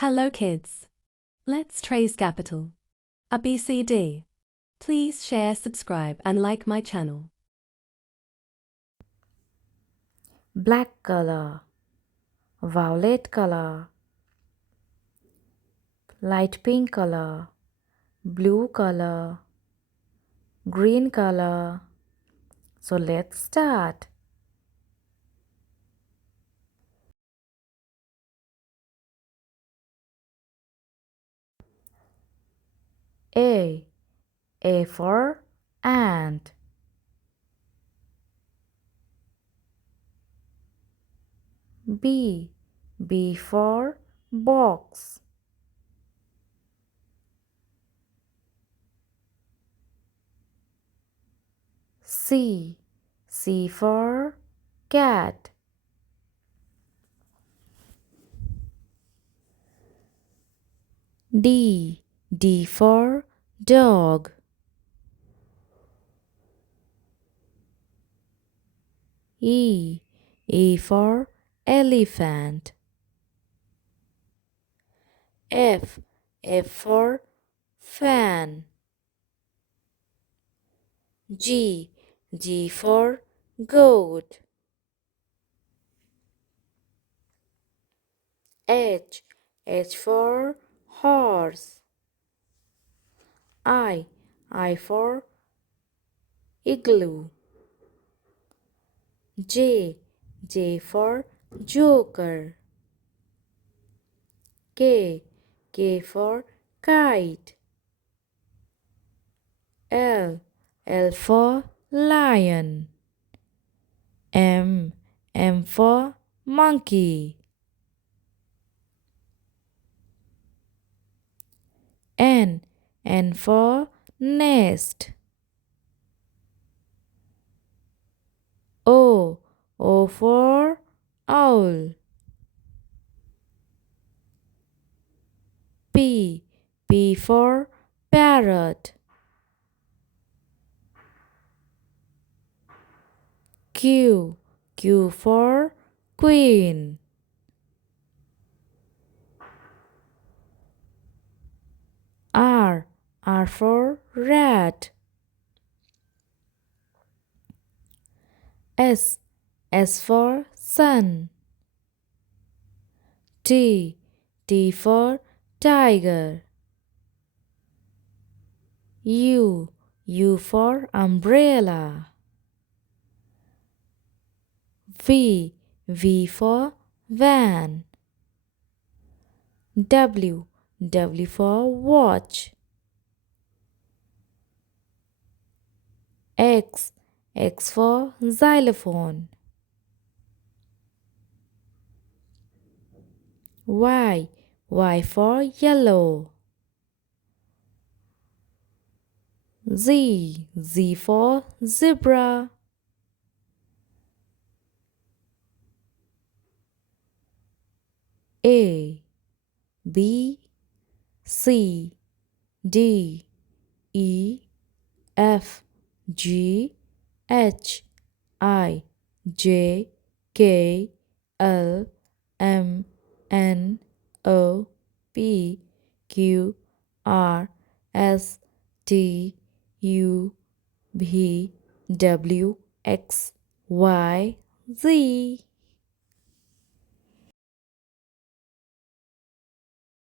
Hello kids. Let's trace capital. A B C D. Please share, subscribe and like my channel. Black color, violet color, light pink color, blue color, green color. So let's start. A. A for ant. B. B for box. C. C for cat. D. D for dog. E. E for elephant. F. F for fan. G. G for goat. H. H for horse. I for igloo. J. J for joker. K. K for kite. L. L for lion. M. M for monkey. N. N for nest. O. O for owl. P. P for parrot. Q. Q for queen. R. R for rat. S. S for sun. T. T for tiger. U. U for umbrella. V. V for van. W. W for watch. X. X for xylophone. Y. Y for yellow. Z. Z for zebra. A. B. C. D. E. F. G. H. I. J. K. L. M. N. O. P. Q. R. S. T. U. V. W. X. Y. Z.